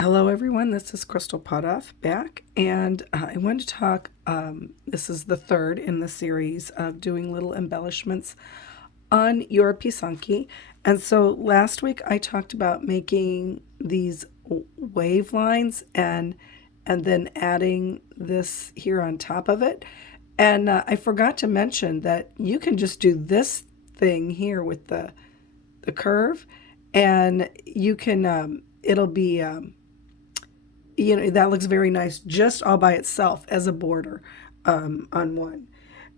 Hello, everyone. This is Crystal Potoff back, and I wanted to talk. This is the third in the series of doing little embellishments on your pisanki. And so last week I talked about making these wave lines and then adding this here on top of it. And I forgot to mention that you can just do this thing here with the curve, and you can it'll be that looks very nice just all by itself as a border on one.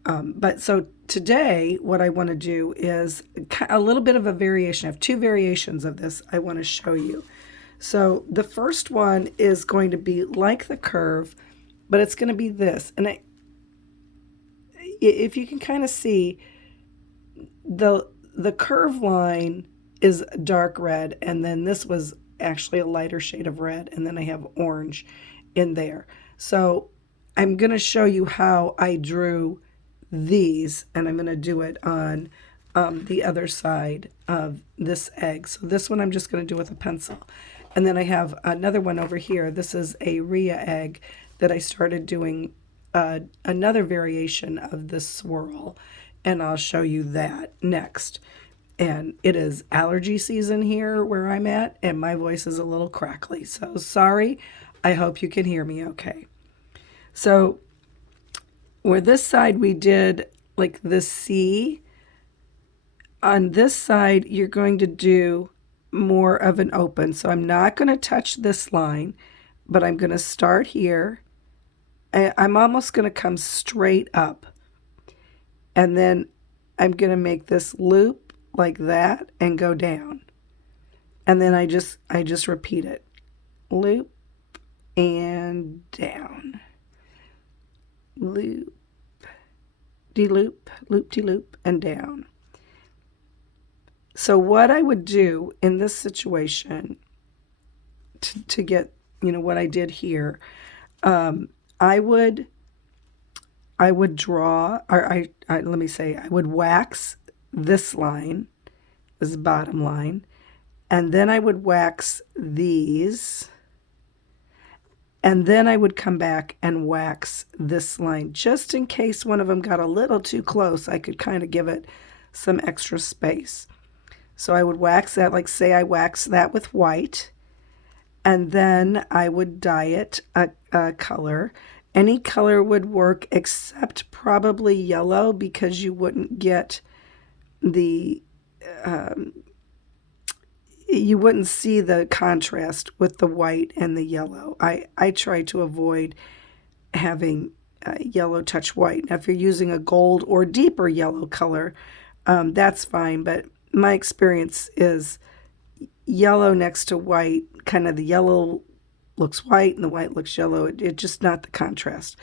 But so today, what I want to do is a little bit of a variation. I have two variations of this I want to show you. So the first one is going to be like the curve, but it's going to be this. And if you can kind of see, the curve line is dark red, and then this was actually a lighter shade of red, and then I have orange in there. So I'm going to show you how I drew these, and I'm going to do it on the other side of this egg. So this one I'm just going to do with a pencil. And then I have another one over here. This is a Rhea egg that I started doing another variation of this swirl, and I'll show you that next. And it is allergy season here where I'm at, and my voice is a little crackly. So sorry. I hope you can hear me okay. So where this side we did like the C, on this side you're going to do more of an open. So I'm not going to touch this line, but I'm going to start here. I'm almost going to come straight up. And then I'm going to make this loop like that and go down. And then I just repeat it. Loop and down. Loop, de-loop, loop-de-loop, and down. So what I would do in this situation to get, what I did here, I would draw, or let me say, I would wax this line, this bottom line, and then I would wax these, and then I would come back and wax this line, just in case one of them got a little too close. I could kind of give it some extra space. So I would wax that, like say I wax that with white, and then I would dye it a color. Any color would work except probably yellow, because you wouldn't get you wouldn't see the contrast with the white and the yellow. I try to avoid having yellow touch white. Now, if you're using a gold or deeper yellow color, that's fine, but my experience is yellow next to white, kind of the yellow looks white and the white looks yellow. It's just not the contrast.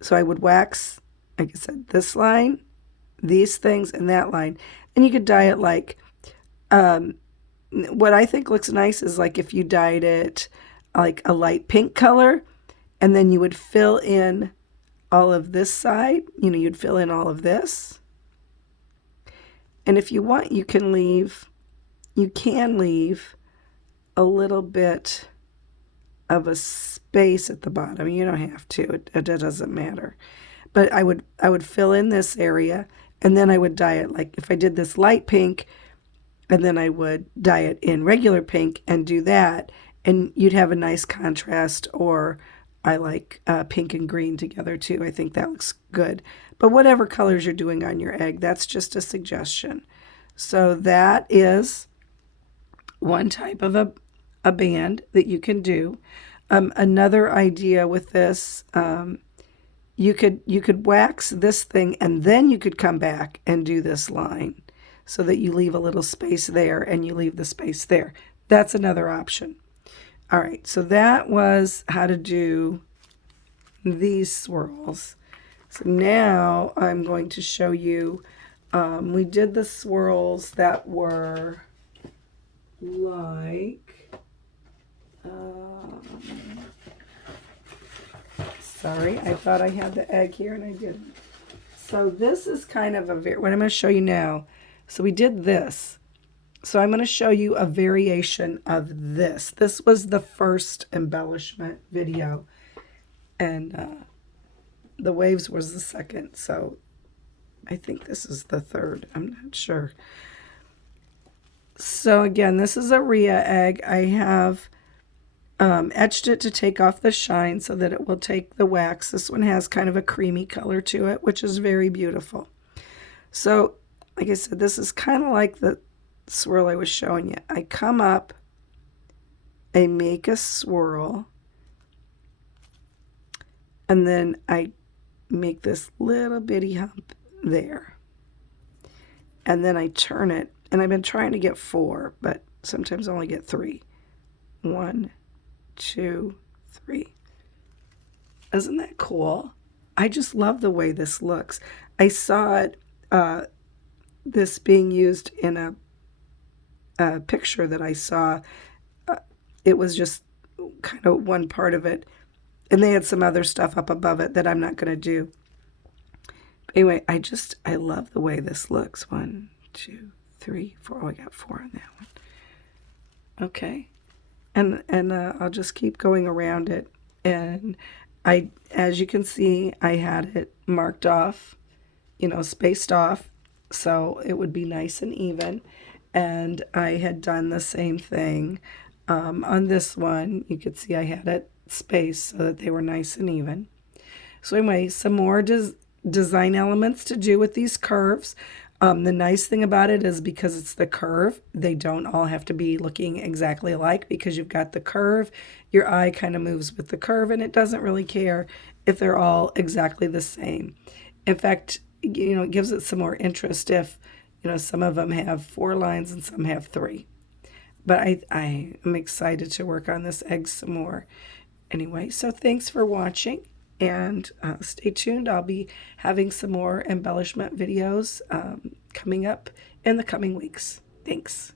So I would wax, like I said, this line, these things, and that line. And you could dye it like, what I think looks nice is like if you dyed it like a light pink color, and then you would fill in all of this side, you'd fill in all of this. And if you want, you can leave a little bit of a space at the bottom. You don't have to. It doesn't matter. But I would fill in this area, and then I would dye it like if I did this light pink, and then I would dye it in regular pink and do that, and you'd have a nice contrast. Or I like pink and green together too. I think that looks good. But whatever colors you're doing on your egg, that's just a suggestion. So that is one type of a band that you can do. Another idea with this, you could wax this thing, and then you could come back and do this line, so that you leave a little space there and you leave the space there. That's another option. All right, so that was how to do these swirls. So now I'm going to show you, we did the swirls that were like, sorry, I thought I had the egg here and I didn't. So this is kind of what I'm going to show you now. So we did this. So I'm going to show you a variation of this. This was the first embellishment video, and the waves was the second. So I think this is the third. I'm not sure. So again, this is a Rhea egg. I have etched it to take off the shine so that it will take the wax. This one has kind of a creamy color to it, which is very beautiful. So, like I said, this is kind of like the swirl I was showing you. I come up, I make a swirl, and then I make this little bitty hump there. And then I turn it, and I've been trying to get 4, but sometimes I only get 3. 1, 2, 3. Isn't that cool? I just love the way this looks. I saw it, this being used in a picture that I saw. It was just kind of one part of it, and they had some other stuff up above it that I'm not going to do. Anyway, I love the way this looks. 1, 2, 3, 4. Oh, I got 4 on that one. Okay. And I'll just keep going around it. And as you can see, I had it marked off, spaced off, so it would be nice and even. And I had done the same thing on this one. You could see I had it spaced so that they were nice and even. So anyway, some more design elements to do with these curves. The nice thing about it is because it's the curve, they don't all have to be looking exactly alike, because you've got the curve, your eye kind of moves with the curve, and it doesn't really care if they're all exactly the same. In fact, it gives it some more interest if, some of them have 4 lines and some have 3. But I am excited to work on this egg some more. Anyway, so thanks for watching. And stay tuned. I'll be having some more embellishment videos coming up in the coming weeks. Thanks.